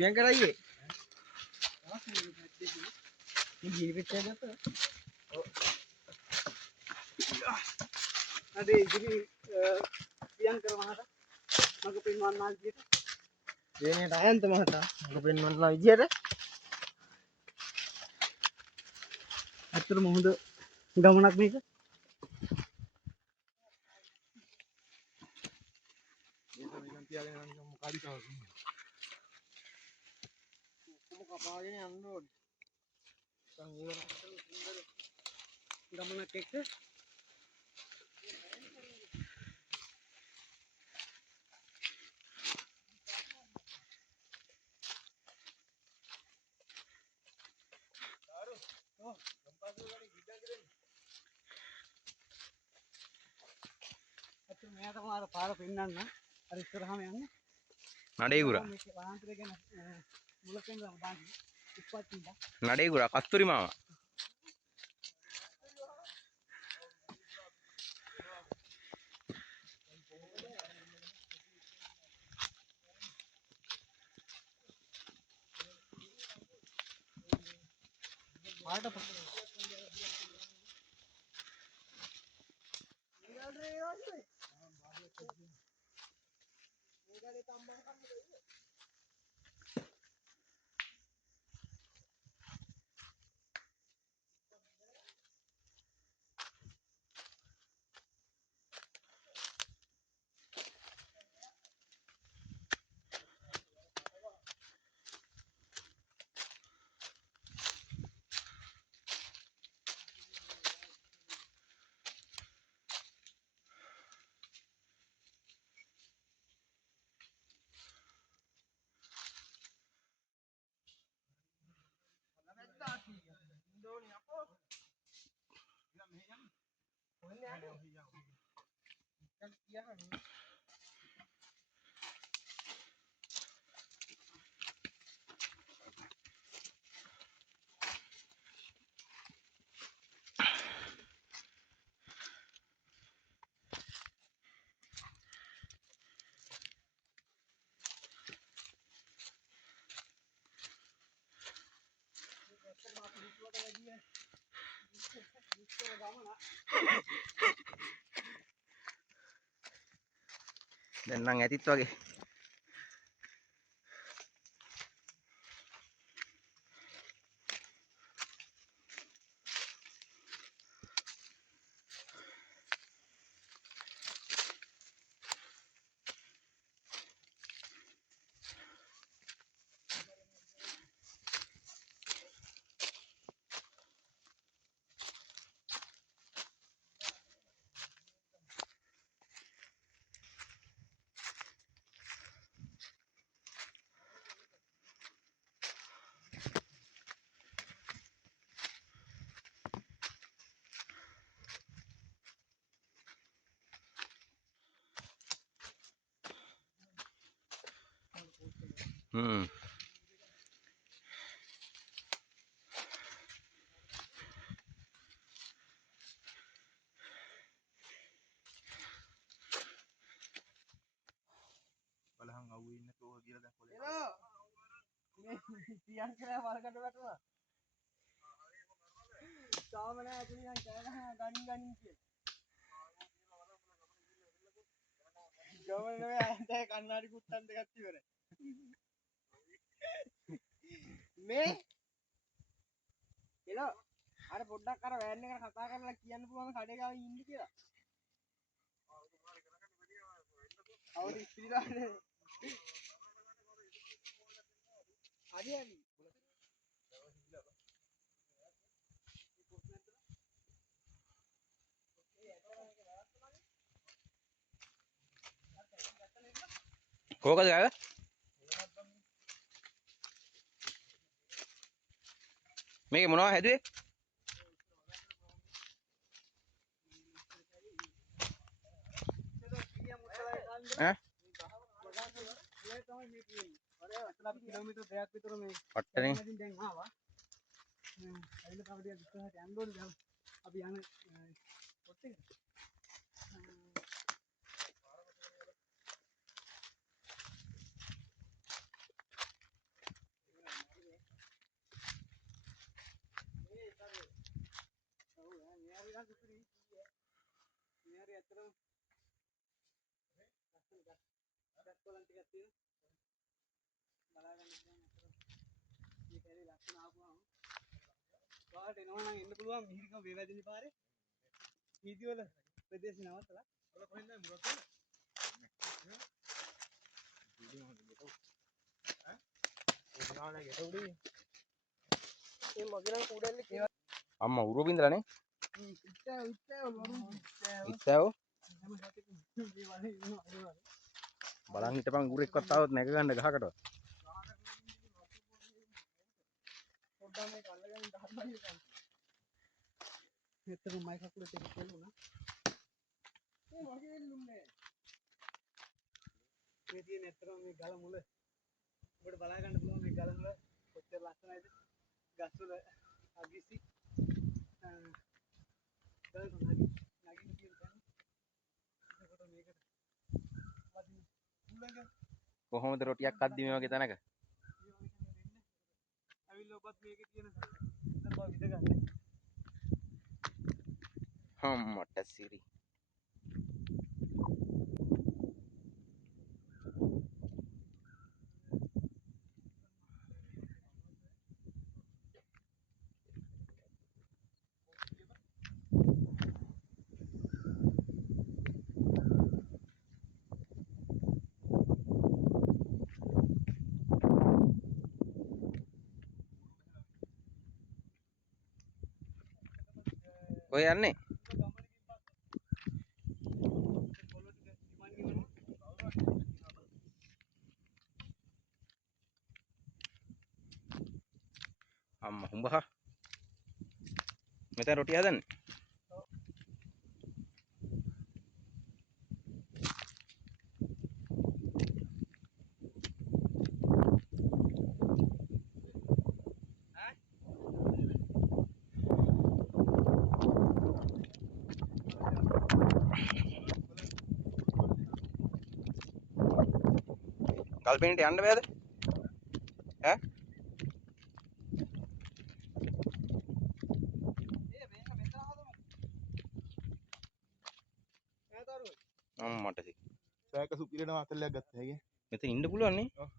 yang kerja. Ini kerja apa? Ada jadi yang kerja mana? Aku pengen mana gitu. Ini tayan tuh mana? Aku pengen mana lagi ada? Atur mau tuh nggak menak nih kan? Nanti ada yang mau kali kau. Kamu kapal aja nih andon. Tangguh. Nggak menak kek. Oh, gempa juga nih gidang gitu. Atur मैं तो हमारा पार pinna ना अरे इस तरह में නඩේගුරා නඩේගුරා කස්තුරි මාමා දැන් නම් ඇතිත් වගේ බලහන් අවුවේ ඉන්න තෝහ කියලා දැන් කොලේ. මේ තියන් කියලා වලකට වැටුණා. තාම නෑ අපි නිකන් කෑ ගනින් කිය. ගමන නෙවෙයි අන්තේ කන්නාඩි කුත්තන් දෙකක් ඉවරයි. මේ එලා අර පොඩ්ඩක් අර වෑන් එකට කතා කරලා කියන්න පුළුවන් කඩේ ගාව ඉන්න කියලා. අවුරු ඉස්තිරිලානේ. හරි හරි. කෝකද ගාව මේක මොනවා හැදුවේ ඈ කිලෝමීටර් 2ක් විතර මේ පට්ටනේ දැන් ආවා ඇවිල්ලා තව ටිකක් ඉස්සරහට යන්න ඕනේ දැන් අපි යන පොත් එක සුපිරි. මේ හරි ඇත්තටම ගස් කොළන් ටිකක් තියෙනවා. බලා ගන්න පුළුවන් අතර මේ කැලේ ලස්සන ආපුවම ඔයාලට එනවා නම් එන්න පුළුවන් මිහිරිකම වේවැදිලි පාරේ වීදිවල ප්‍රදේශේ නවත්තලා ඔයාලා කොහෙන්ද මුරත් වල අම්මා උරුව බින්දලානේ ඉත්තෑව බලන් හිටපන් උරෙක්වත් ආවොත් නැග ගන්න ගහකට මෙතන මයික් අකුලට එක කෙලුණා ඒ මගේ එල්ලුන්නේ මේ තියෙන ඇත්තටම මේ ගල මුල ඔබට බලා ගන්න පුළුවන් මේ ගල මුල කොච්චර ලස්සනයිද ගස් වල අගිසි ගල් නගින්න කියන තැන ඒකට මේකට වදින මුලක කොහොමද රොටියක් අද්දි මේ වගේ තැනක ඇවිල්ලා ඔබත් මේකේ තියෙන ඉතින් බා විද ගන්න හම්මට සිරි ඔය යන්නේ අම්මා හුඹහ මෙතන රොටි හදන්නේ කල්පෙන්ට යන්න බෑද ඈ අම්මට සිරි සෑක සුපිරියටම අතල්ලයක් ගත්තා හැගේ. මෙතන ඉන්න පුළුවන් නේ ඔව්.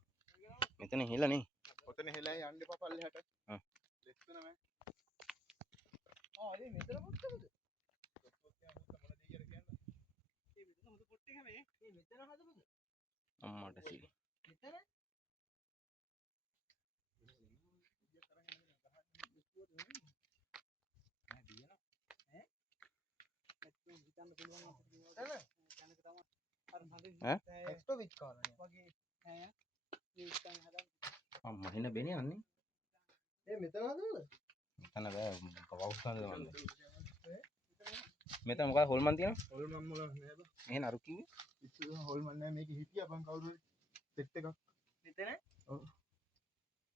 මෙතන හෙලනේ ඔතන හෙලා යන්න එපා පල්ලෙහාට. ආ. ලෙස්සන මම. ඒ මෙතන මොකටද? අම්මට සිරි අම්මා හින බෙනේ යන්නේ ඒ මෙතන හදනවද? මෙතන බෑ කවුස්සන්ද මන්ද මෙතන මොකද හොල්මන් තියෙනවා හොල්මන් මොල නෑ බා. එහෙන අරු කිව්වේ ඉස්සර හොල්මන් නෑ මේක හිටියා බං කවුරු හරි සෙට් එකක්. මෙතන ඔව්.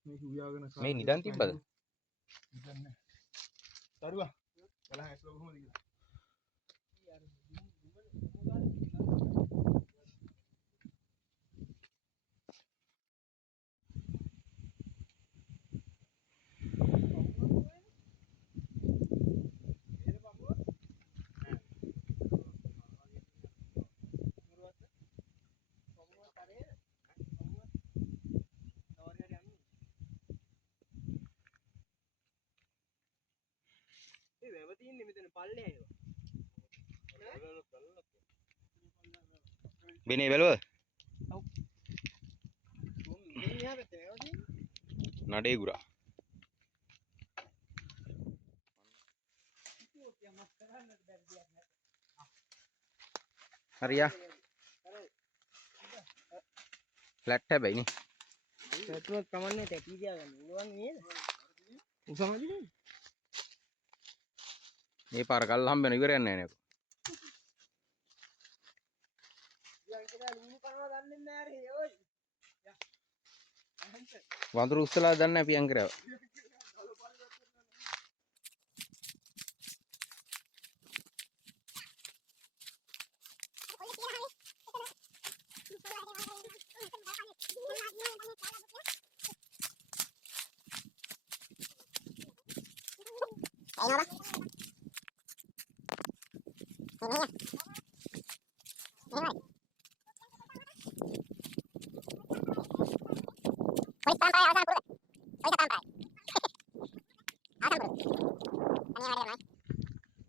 මේක උයාගෙන මේ නිදන් තිබ්බද නිදන් නෑ. දරුවා බලහන් ඇස්ල කොහොමද කියලා. බෙනේ බැලුවද නඩේ ගුරා හරියා ෆ්ලැට් හැබැයි නේ ඇතුලත් කමන්නේ තැටි තියාගන්න ඕන නේද? උසමදි නේද? මේ පාර කල් හම්බ වෙන ඉවරයක් නැහැ නේ වඳුරු උස්සලා දන්නේ නැහැ පියන් කරව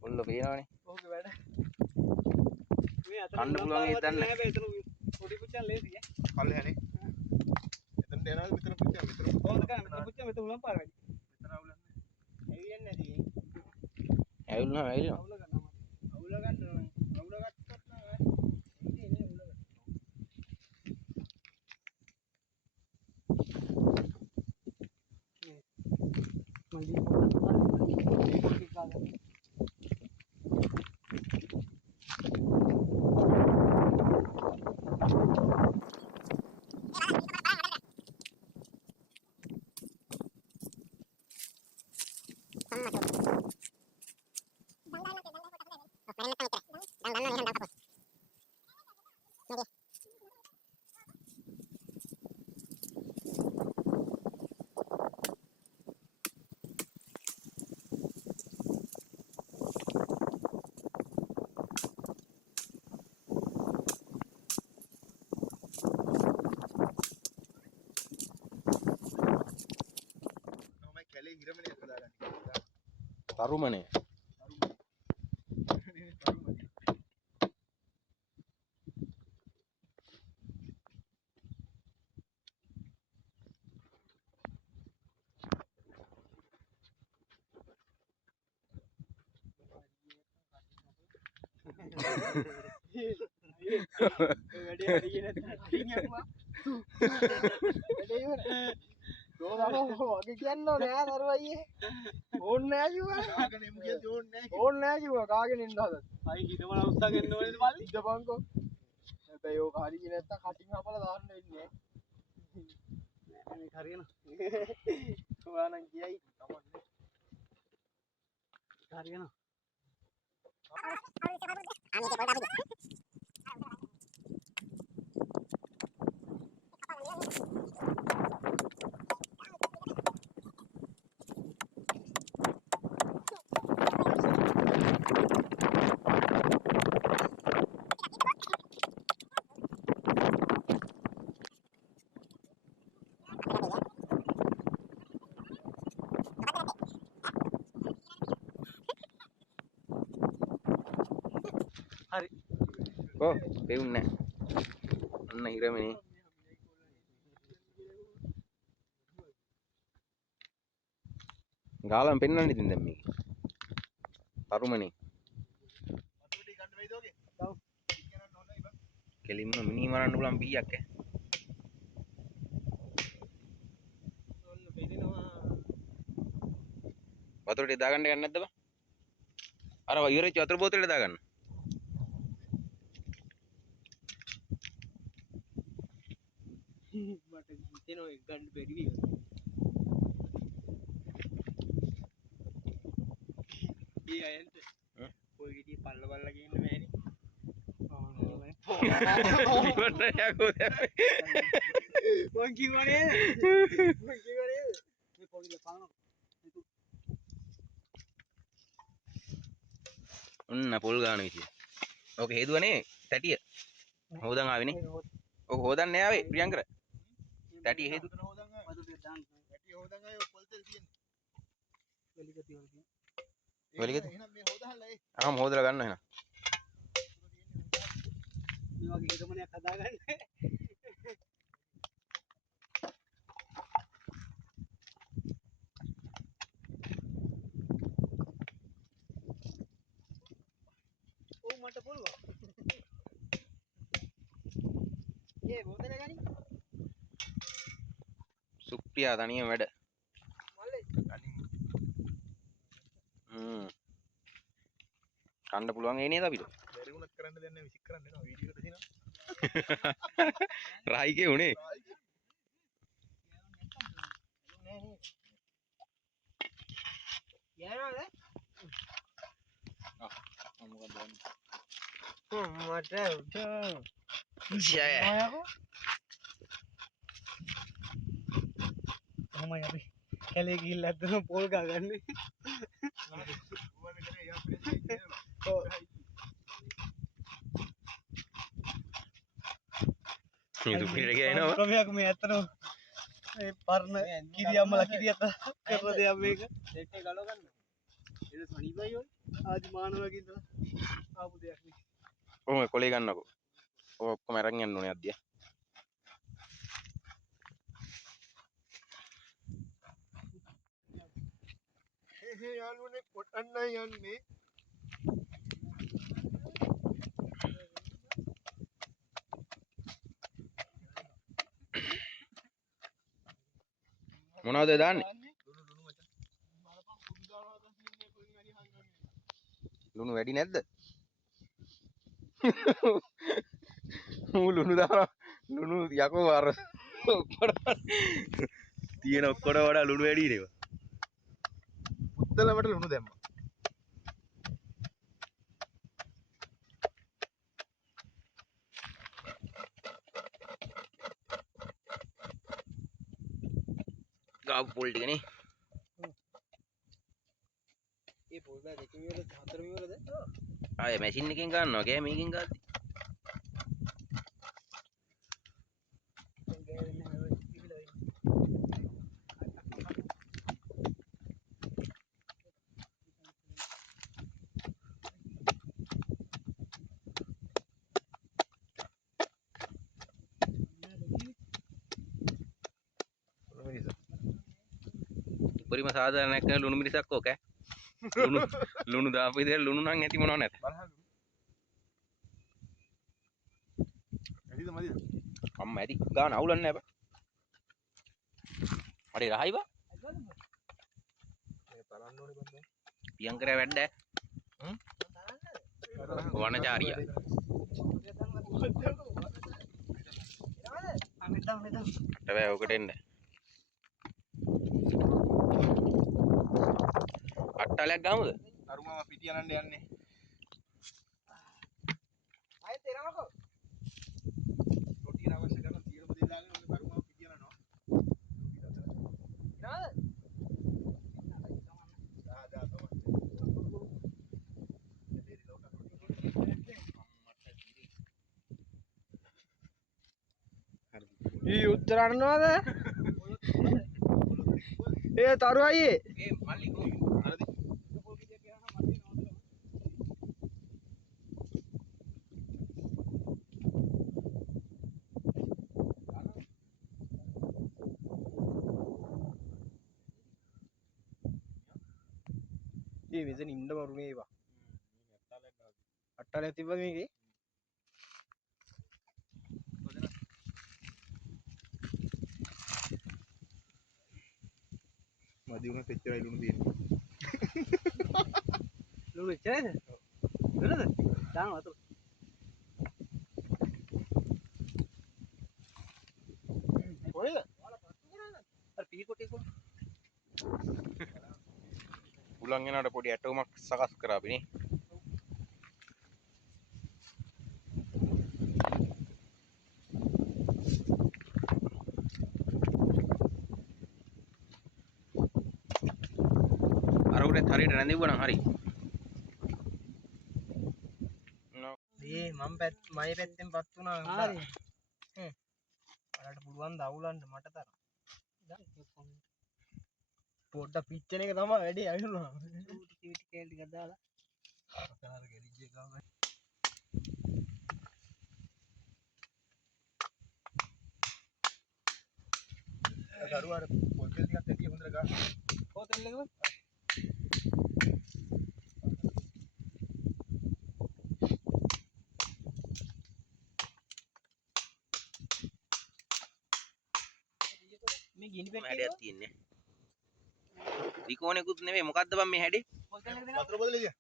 කොල්ල පේනවනේ. ඕකේ වැඩ. මේ අතර කන්න පුළුවන් උලම් ඒත් දන්නේ නැහැ බෑ. එතන පොඩි පුච්චන් ලේසි ඈ. පල්ලෙහානේ. එතනට යනවා මෙතන පුච්චා මෙතන කොහොමද කරන්නේ? මෙතන පුච්චන් මෙතන උලම් පාර වැඩි. මෙතන අවුලන්නේ. එළියන්නේ නැති. ඇවිල්ලා ඇවිල්ලා. අවුල ගන්නවා. අවුල ගන්න ඕනේ. අවුල ගත්තොත් නම් ඉන්නේ නේ අවුල ගන්න. මල්ලි පොඩි කාලේ. තමයි කැලේ හිරමනේ හදාගන්නේ. තරුමනේ. වැඩේ හරි නැත්නම් අරියම්මා. වැඩේ ඉවර. දෝරාව වගේ කියන්න ඕනේ නෑ දරුවයියේ. ඕන්නේ නෑ කිව්වා. කාගෙන එමු කියද්දි ඕන්නේ නෑ. ඕන්නේ නෑ කිව්වා. කාගෙන ඉන්න හදලා. අයි හිතවල උස්සගෙන ඕනේද මල්ලි? ඉඳපන්කෝ. හැබැයි ඕක හරිය නැත්තම් කටින් හපලා දාන්න වෙන්නේ නෑ මේක හරියනවා. ඔයා නම් කියයි තමන්නේ. හරියනවා. හරි. කො පෙවුන්නේ නැහැ. අන්න හිරමනේ. ගාලම් පෙන්වන්න ඉතින් දැන් මේක. තරුමනේ. වතුර ටික ගන්න වෙයිද ඔගේ? ඔව්. කියන්න ඕනයි බං. කෙලින්ම මිනි මරන්න පුළුවන් පීයක් ඈ. ඔන්න පෙන්නනවා. වතුර ටික දාගන්න යන්නේ නැද්ද බං? අර ඉවරෙච්ච වතුර බෝතලෙට දාගන්න. මට හිතෙනවා එක ගන්න බැරි වේවි. ඒ අයන්ට ඔය ගෙඩිය පල්ල බල්ල ගේන්න බෑනේ. ඉවරට යකෝ දැන්. මං කිව්වා නේද? මං කිව්වා නේද? මේ පොඩි ලපනවා. ඔන්න පොල් ගාන විදිය. ඕක හේදුවනේ තැටිය. හොදන් ආවෙනේ. ඕක හොදන්න යාවේ ප්‍රියංකර. තැටිය හේතු. හොදන් ආවේ. වතුර ටික දාන්න. ඇටි හොදන් ආවේ පොල් තෙල් තියෙන්නේ. වෙලිකතිය වල තියෙන. වෙලිකද? එහෙනම් මේ හොදහල්ලා ඒ. ආම හොදලා ගන්න එහෙනම්. මේ වගේ හිතමනයක් හදාගන්න. ඔව් මට පුළුවන්. ඒ බෝතල ගනි. සුප්පියා තනියම වැඩ. මල්ලේ කන්න පුළුවන් ඒ නේද අපිට? බැරි වුණත් කරන්න දෙන්නේ නැහැ විසික් කරන්න එනවා වීඩියෝ එකට දෙනවා. රායිගේ උනේ. යනවාද? මොකක්ද ගන්නේ? මට ෂය. කොහොමයි අපි කැලේ ගිහිල්ලා අද්දන පොල් ගා ගන්නේ. ඕවද කරේ යා ප්‍රෙස් එක. ඔව්. යුතුපිට කියනවා ක්‍රමයක් මේ ඇත්තටම මේ පරණ කිරි අම්මලා කිරි අත කරන දෙයක් මේක සෙට් එක ගලව ගන්න. ඒක සනීපයි ඔය. ආදි මානවකින් ඉඳලා ආපු දෙයක් නේ. ඔහොම කොලේ ගන්නකෝ. ඔය ඔක්කොම අරන් යන්න ඕනේ අද්දියා. යාළුවනේ කොටන්නයි යන්නේ. මොනවද දාන්නේ? ලුණු වැඩි නැද්ද? ලුණු දානවා. ලුණු යකෝ අර තියෙන ඔක්කොට වඩා ලුණු වැඩි නේද? උත්තලමට ලුණු දැම්මා. ගාපු පොල් ටිකනේ. ඒ පොල් බෑ දෙකම ඉවරද හතරම ඉවරද? ආයේ මැෂින් එකෙන් ගන්නවා. ගෑ මේකෙන් ගාද්දි. උපරිම සාධාරණයක් කරන ලුණු මිරිසක් ඕක ඈ. ලුණු දාපු ඉතින් ලුණු නම් ඇති මොනව නැත. බලහන්. ඇදිද මදිද? අම්ම ඇති. ගාන අවුලන්නේ නැහැ බා. හරි රහයි බා. මේ බලන්න ඕනේ බං. පියංකර වැඩ ඈ. වනචාරියා. අටවැය ඔකට එන්න. අට්ටලයක් ගමුද? අරුමම පිටිය යන්න යන්නේ. ආයෙත් එනවකෝ. රොටිය අවශ්‍ය කරන සියලුම දේ දාගෙන ඔන්න අරුමම පිටිය යනවා. ඊ උත්තර අරනවද? ඒ තරු අයියේ. ඒ මල්ලි කොහේ? අරදි. ඒ මෙතන ඉන්න වරුනේ ඒවා. අට්ටලයක් තිබ්බද මේකේ? මදි උනත් එච්චරයි ලුණු තියෙන්නේ. ලුණු එච්චරයිද? වෙනද? දාන්න වතුර. කොහෙද? අර පී කොටේ කොහොමද? උලන් යනකොට පොඩි ඇටෝමක් සකස් කරා අපි නේ. අර උරේ හරියට රැඳෙවුවා නම් හරි. ඒ මම මගේ පැත්තෙන් පත් වුණා හරි. ඔයාලට පුළුවන් ද අවුලන්න මට තරම්. පොඩ්ඩක් පිච්චෙන එක තමයි වැඩේ අයිනුනා. ටික ටික දාලා. අතනර ගෙරිජ් එක ගාව. දරුවා අර පොල් තෙල් ටිකක් ඇටි හොඳට ගන්න. කොතෙන් ලගම? මේ ගිනි පෙට්ටිය හැඩයක් තියෙන්නේ. ත්‍රිකෝණෙකුත් නෙමෙයි මොකද්ද බං මේ හැඩේ? වතුර බෝතලේ දිය.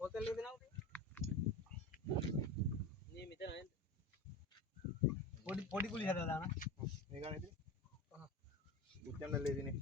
හොතෙල් එක දෙනවද? මේ මෙතන නේද? පොඩි කුලි හදලා දාන්න. මේ ගන්න ඉතින්. බුද්ධන් ලේදිනේ.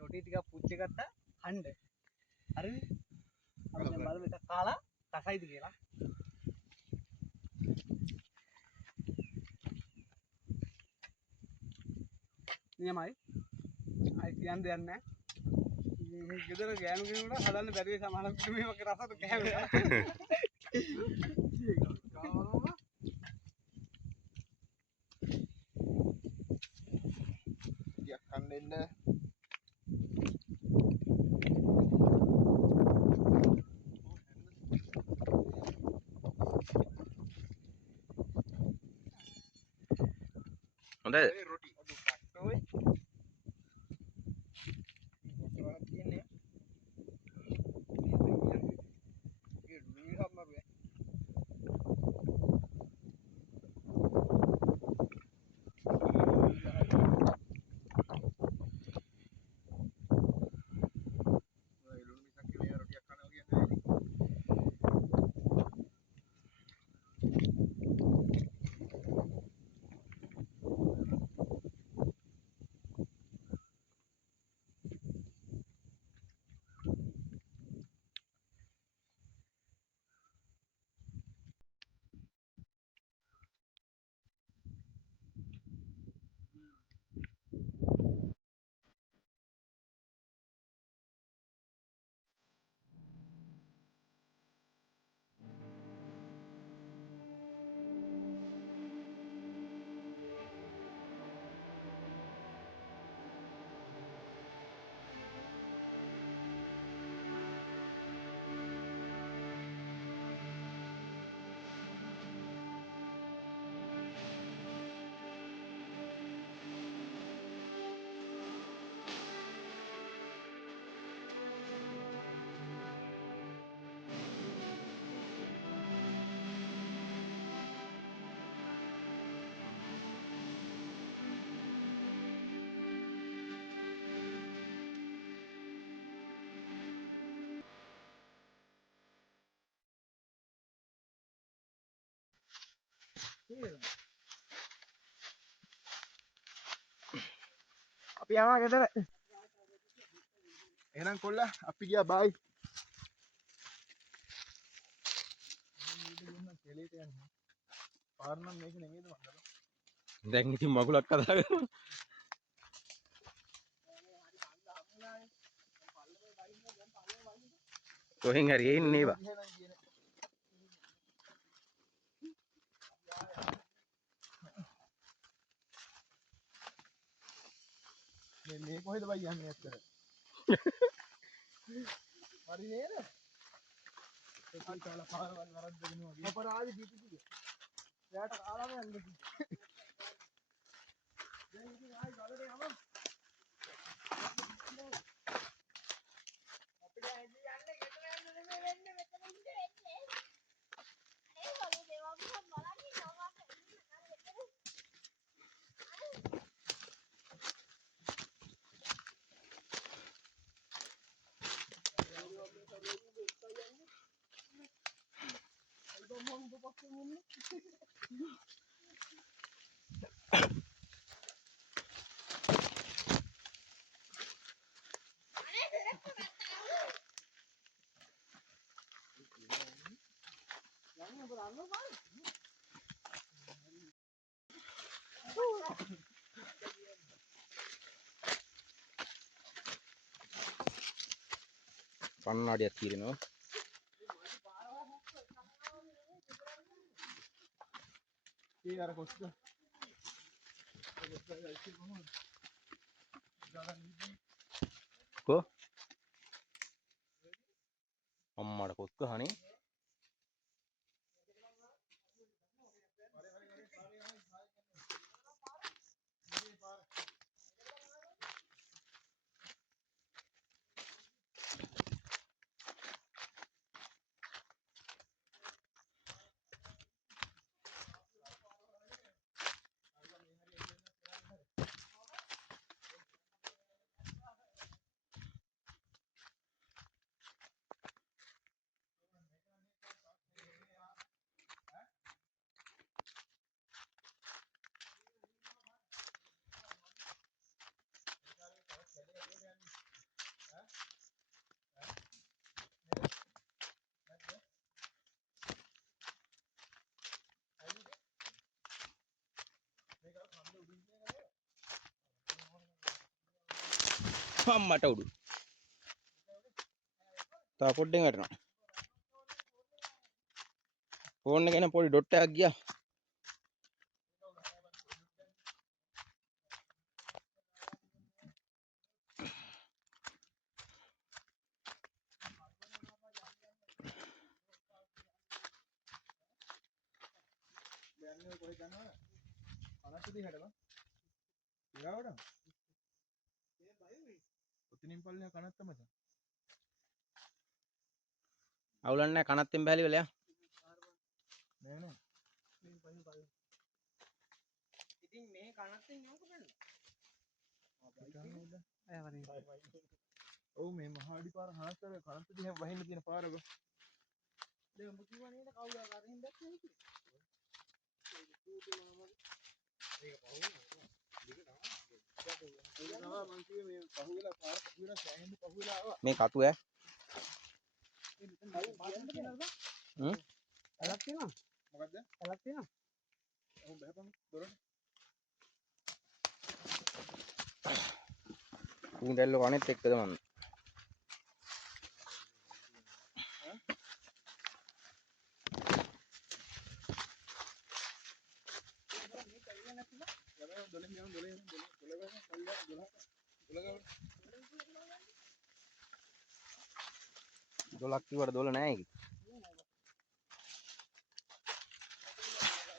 රොටි ටිකක් පුච්ච ගත්තා හන්ද. හරිද? අපි දැන් බලමු එක කාලා රසයිද කියලා. නියමයි. අයි කියන්න දෙයක් නැහැ. මේ ගෙදර ගෑනු කෙනෙකුට හදන්න බැරි වෙයි සමහරවිට මේ වගේ රසද කෑවේ. ටිකක් කන්න දෙන්න. හොඳයි. ඒ රොටි අඩු කට්ටෝයි. මොකක්ද කියන්නේ? ඒ ඩුයි හම්මරුවේ. ඔය ලුණු මිසක් කියලා රොටියක් කනවා කියන්නේ. අපි යනවා ගෙදර. එහෙනම් කොල්ලා අපි ගියා බයි. කෙලීට යන්නේ. පාර නම් මේක නෙමෙයිද මන්දලා. දැන් ඉතින් මගුලක් කතා කරමු. කොහෙන් හරි එන්නේ නේද? මේ කොහෙද බයි යන්නේ ඇත්තට? හරි නේද? ඒකයි කාලා පාරවල් වරද්දගෙන වගේ. අපරාධි පිටිතිය. එයාට කාලාම යන්නේ. දැන් ඉතින් ආයි ගලට යමු. අපිට ඇයි යන්නේ ගෙදර යන්න නෙමෙයි වෙන්නේ මෙතන ඉන්න වෙන්නේ. ඒ වගේ දේවල් බලන්න ඉන්නවා. කන්නඩියක් తీරනවා. ඒ අර කොස්ස. කො අම්මඩ කොත් ගහනේ. අම්මට උඩු. තා පොඩ්ඩෙන් වැටෙනවා. ෆෝන් එකේ නේ පොඩි ඩොට් එකක් ගියා. යන්නේ කොහෙද යනවද? අනස්සදී හැඩම. ඊගාවට. මේ බය වෙයි. ඔතනින් පල්ලෙහා කනත් තමයි. අවුලක් නැහැ කනත්තෙන් බැලි වෙලා. නෑ නෑ. මේ බය බය. ඉතින් මේ කනත්තෙන් යමුකෝ බලන්න. අය වරේ. ඔව් මේ මහාඩි පාර හාස්තර කනත් දිහා වහින්න තියෙන පාරක. දැන් උඹ කිව්වා නේද කවුරු අරින් දැක්කේ කියලා. මේ කටු ඈ. ඇලක් තියෙනවා. මොකද්ද? ඇලක් තියෙනවා. ඔව් බහපන් දොරට. කුණ්ඩල්ල කණෙත් එක්කද මම. දොලක් කිව්වට දොල නෑ ඒක.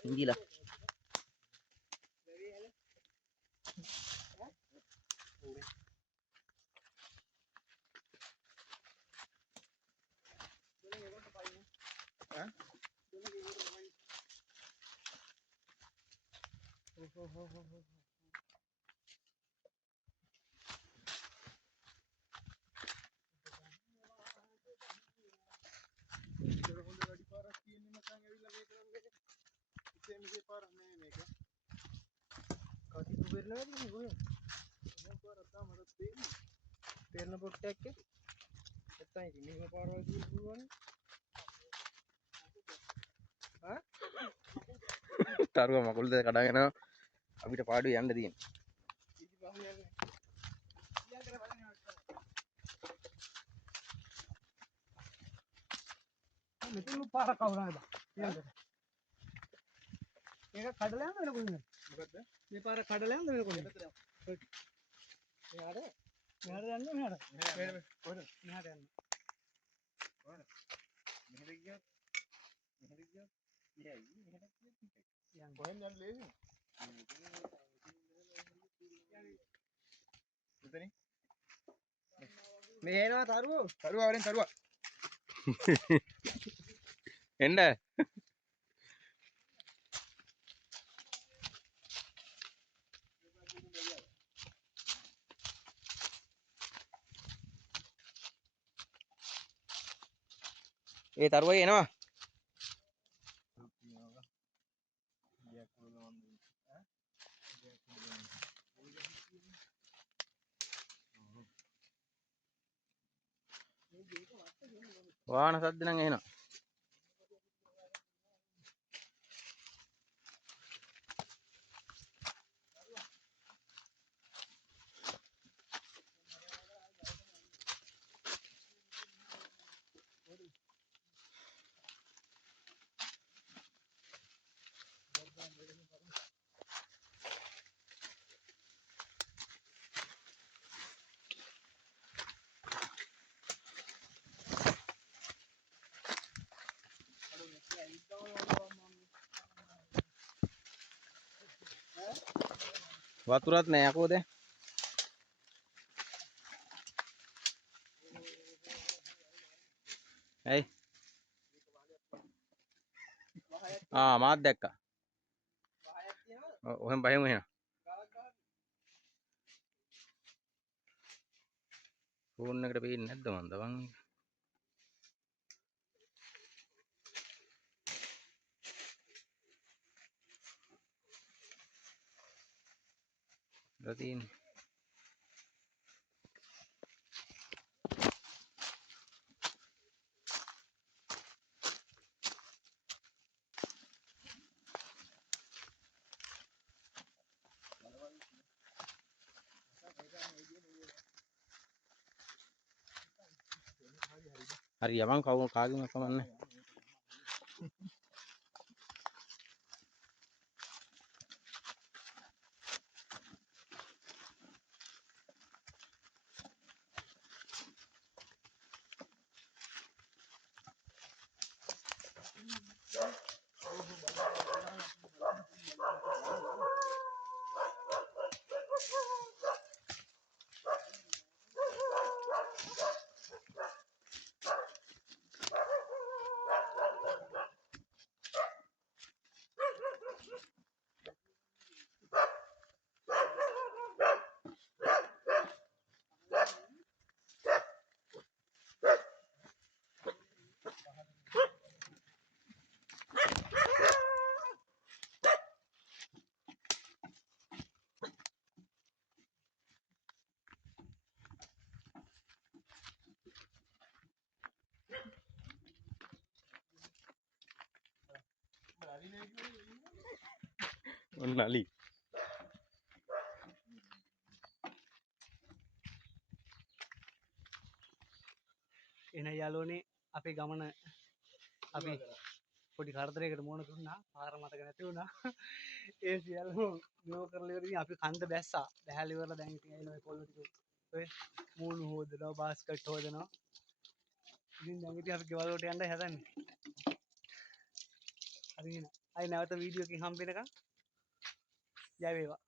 ඉංගිලා. කටිපු වෙරනවා කියන්නේ කොහෙද? පෙරන පොට්ටයක් එක්ක. නැත්තම් ඉතින් මෙහෙම පාරවල් දුන්න පුළුවන්. තරුව මකුළුද කඩාගෙන අපිට පාඩුවේ යන්න තියෙනවා. ඉති පහු යන්නේ. ඊයන් කර බලන්න මෙතන පාර කවුරුද? ඊයන් කර. මේක කඩලා යන්න වෙන කොහෙන්ද? මොකද්ද? මේ පාර කඩලා යන්න වෙන කොහෙන්ද? මෙහාට යන්න මෙහාට. කොහෙද? මෙහාට යන්න. මෙහෙට ගියොත් මෙහෙට ගියොත් මෙහෙයි මෙහෙට ගියොත් යන්න. කොහෙන්ද යන්න ලේසි? මෙතනින් මේ එනවා තරුවෝ. තරුවා වරෙන් තරුවා. එන්න. ඒ තරුවයි එනවා. වාහන සද්ද නම් එනවා. වතුරත් නෑ යකෝ දැන්. ඇයි? මාත් දැක්කා. වහයක් තියෙනවද? ඔහෙන් බහිමු එහෙනම්. ගාවක් ගහන්න. ෆෝන් එකට පේන්නේ නැද්ද මන්ද වන්? රතින් හරි යමන් කවුරු කාගෙම කමන්නේ. ඔන්න අලි. එන යාළුවනේ අපේ ගමන අපි පොඩි කරදරයකට මුහුණ දුන්නා. පාර මතක නැති වුණා. ඒ සියල්ලම නියෝ කරලා ඉවරදී අපි කන්ද බැස්සා. බැහැලා ඉවරලා දැන් ඉතින් ඇවිල්ලා මේ කොල්ල ටික ඔය මූණු හොදනවා, බාස්කට් හොදනවා. ඉතින් දැන් ඉතින් අපි ගෙවල් වලට යන්නයි හදන්නේ. හරි නේ. අය නැවත වීඩියෝ එකකින් හම්බ වෙනකන් ජය වේවා.